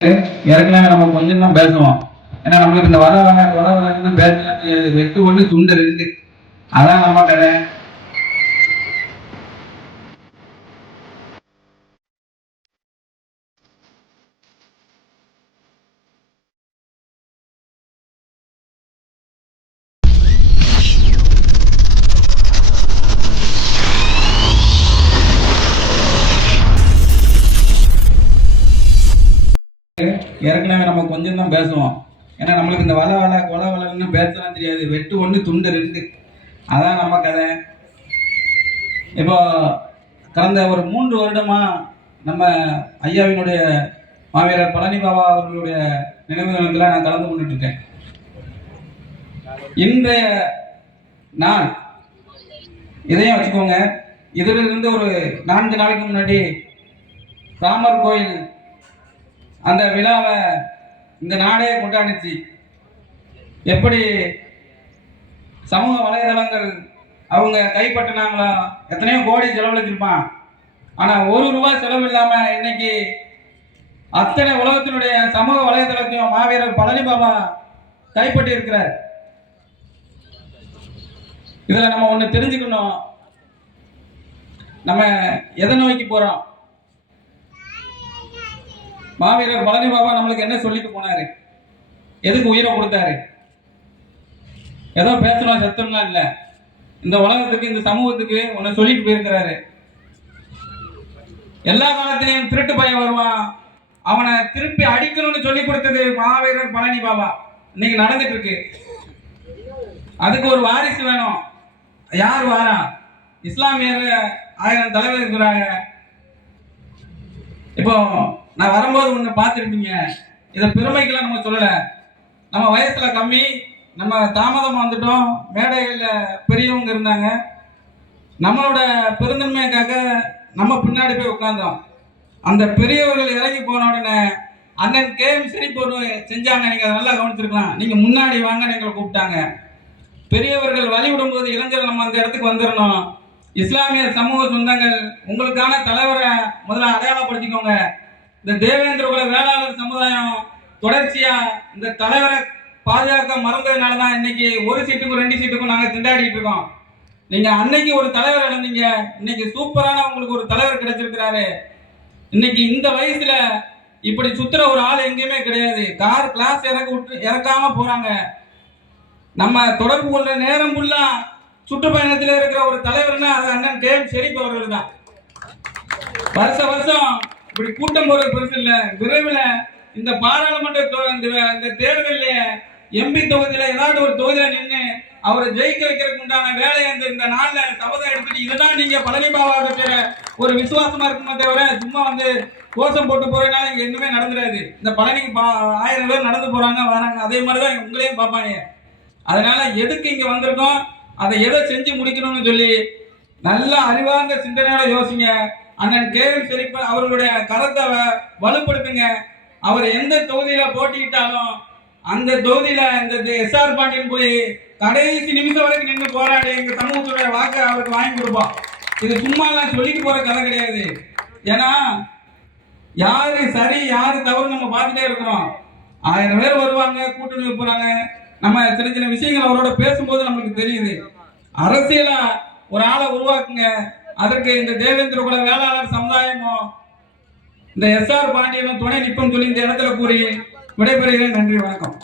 இறக்கலாங்க நம்ம கொஞ்சம் தான் பேசுவோம். ஏன்னா நம்மளுக்கு இந்த வர வர வர வரன்னு பேச வெட்டு ஒன்று துண்டு ரெண்டு அதான் நம்ம கடை ஏற்கனவே நம்ம கொஞ்சம் தான் பேசுவோம். ஏன்னா நம்மளுக்கு இந்த வலை வலை கொல வலைன்னு பேசலாம் தெரியாது. வெட்டு ஒன்று துண்டு ரெண்டு. அதான் நம்ம கதை. இப்போ கடந்த ஒரு மூன்று வருடமாக நம்ம ஐயாவினுடைய மாவீரர் பழனி பாபா அவர்களுடைய நினைவு தினத்தில் நான் கலந்து கொண்டுட்டு இருக்கேன் இன்றைய நான் இதையும் வச்சுக்கோங்க. இதிலிருந்து ஒரு நான்கு நாளைக்கு முன்னாடி ராமர் கோயில் அந்த விழாவை இந்த நாடே கொண்டாடிச்சு. எப்படி சமூக வலைதளங்கள் அவங்க கைப்பற்றினாங்களா எத்தனையோ கோடி செலவழிச்சிருப்பான். ஆனால் ஒரு ரூபாய் செலவு இல்லாமல் இன்னைக்கு அத்தனை உலகத்தினுடைய சமூக வலைதளத்தையும் மாவீரர் பழனி பாபா கைப்பற்றி இருக்கிறார் இதில் நம்ம ஒன்று தெரிஞ்சுக்கணும். நம்ம எதை நோக்கி போகிறோம் மாவீரர் பழனி பாபா நம்மளுக்கு என்ன சொல்லிட்டு போனாரு? எதுக்கு உயிரை கொடுத்தாரு? ஏதோ பேசணும் சத்தம்லாம் இல்லை. இந்த உலகத்துக்கு இந்த சமூகத்துக்கு உன்னை சொல்லிட்டு போயிருக்கிறாரு. எல்லா காலத்திலையும் திருட்டு பையன் வருவான் அவனை திருப்பி அடிக்கணும்னு சொல்லி கொடுத்தது மாவீரர் பழனி பாபா. இன்னைக்கு நடந்துட்டு இருக்கு. அதுக்கு ஒரு வாரிசு வேணும். யார் வாரா? இஸ்லாமியர் ஆயிரம் தலைவர் இருக்கிறாங்க. இப்போ நான் வரும்போது ஒன்று பார்த்துருப்பீங்க. இதை பெருமைக்கெல்லாம் நம்ம சொல்லலை. நம்ம வயசில் கம்மி நம்ம தாமதமாக வந்துட்டோம். மேடைகளில் பெரியவங்க இருந்தாங்க. நம்மளோட பெருந்தன்மைக்காக நம்ம பின்னாடி போய் உட்காந்தோம் அந்த பெரியவர்கள் இறங்கி போன உடனே அண்ணன் கேம் சிரிப்பு போட்டு செஞ்சாங்க. நீங்கள் அதை நல்லா கவனிச்சிருக்கலாம். நீங்கள் முன்னாடி வாங்க எங்களை கூப்பிட்டாங்க. பெரியவர்கள் வழி விடும்போது இளைஞர்கள் நம்ம அந்த இடத்துக்கு வந்துடணும். இஸ்லாமிய சமூக சொந்தங்கள் உங்களுக்கான தலைவரை முதல்ல அடையாளப்படுத்திக்கோங்க. இந்த தேவேந்திர குல வேளாளர் சமுதாயம் தொடர்ச்சியா இந்த தலைவரை பாதுகாக்க மறந்ததுனால தான் இன்னைக்கு ஒரு சீட்டுக்கும் ரெண்டு சீட்டுக்கும் நாங்கள் திண்டாடிட்டு இருக்கோம். நீங்க அன்னைக்கு ஒரு தலைவர் இழந்தீங்க. இன்னைக்கு சூப்பரான உங்களுக்கு ஒரு தலைவர் கிடைச்சிருக்கிறாரு. இன்னைக்கு இந்த வயசுல இப்படி சுத்துற ஒரு ஆள் எங்கேயுமே கிடையாது. கார் கிளாஸ் இறக்க விட்டு இறக்காம போறாங்க. நம்ம தொடர்பு கொள்ற நேரம் ஃபுல்லா சுற்றுப்பயணத்தில் இருக்கிற ஒரு தலைவர்னா அது அண்ணன் கே எம் ஷெரீப் அவர்கள் தான் வருஷ வருஷம் இப்படி கூட்டம் போறது பெருசு இல்ல. விரைவில் இந்த பாராளுமன்ற இந்த தேர்தலில் எம்பி தொகுதியில ஏதாவது ஒரு தொகுதியில நின்று அவரை ஜெயிக்க வைக்கிறதுக்கு உண்டான வேலையை அந்த இந்த நாள்ல சபதம் எடுத்துட்டு இதுதான் நீங்க பழனி பாபா ஒரு விசுவாசமா இருக்குமே தவிர சும்மா வந்து கோஷம் போட்டு போறதுனால இங்க எதுவுமே நடந்துடாது. இந்த பழனிக்கு பா- ஆயிரம் பேர் நடந்து போறாங்க வராங்க. அதே மாதிரிதான் உங்களையும் பார்ப்பாங்க. அதனால எதுக்கு இங்க வந்திருக்கோம்? அதை எதை செஞ்சு முடிக்கணும்னு சொல்லி நல்ல அறிவார்ந்த சிந்தனையோட யோசிங்க. அண்ணன் கே எம் ஷெரீப் அவர்களுடைய கரத்தை வலுப்படுத்துங்க. அவர் எந்த தொகுதியில போட்டியிட்டாலும் அந்த தொகுதியில இந்த எஸ்ஆர் பாண்டியன் போய் கடைசி நிமிஷம் வரைக்கும் நின்று போராடி எங்க சமூகத்துடைய வாக்கை அவருக்கு வாங்கி கொடுப்போம் இது சும்மா எல்லாம் சொல்லிட்டு போற கதை கிடையாது. ஏன்னா யாரு சரி யாரு தவறு நம்ம பார்த்துட்டே இருக்கிறோம். ஆயிரம் பேர் வருவாங்க கூட்டணி போறாங்க நம்ம சின்ன சின்ன விஷயங்கள் அவரோட பேசும்போது நம்மளுக்கு தெரியுது. அரசியலா ஒரு ஆளை உருவாக்குங்க. அதற்கு இந்த தேவேந்திர குல வேளாளர் சமுதாயமும் இந்த எஸ்ஆர் பாண்டியனும் துணை நிற்போம் சொல்லி இந்த இடத்துல கூறி விடைபெறுகிறேன். நன்றி வணக்கம்.